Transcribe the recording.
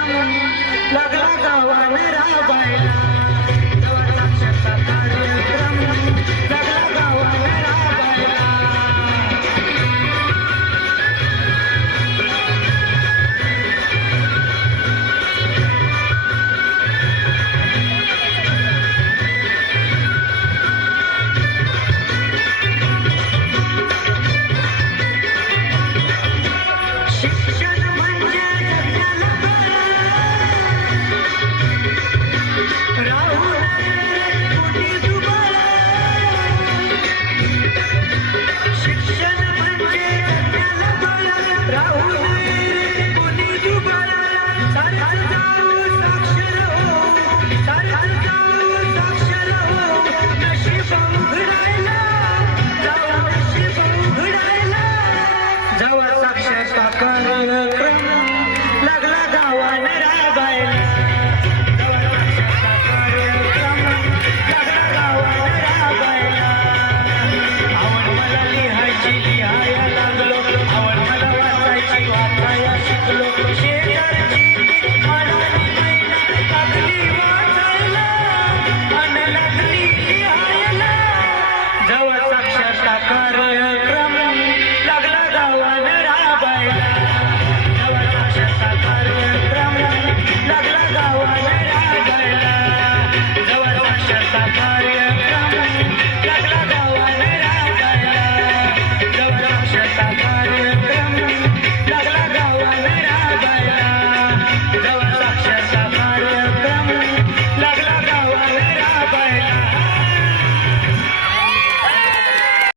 लागला गावाने राबायला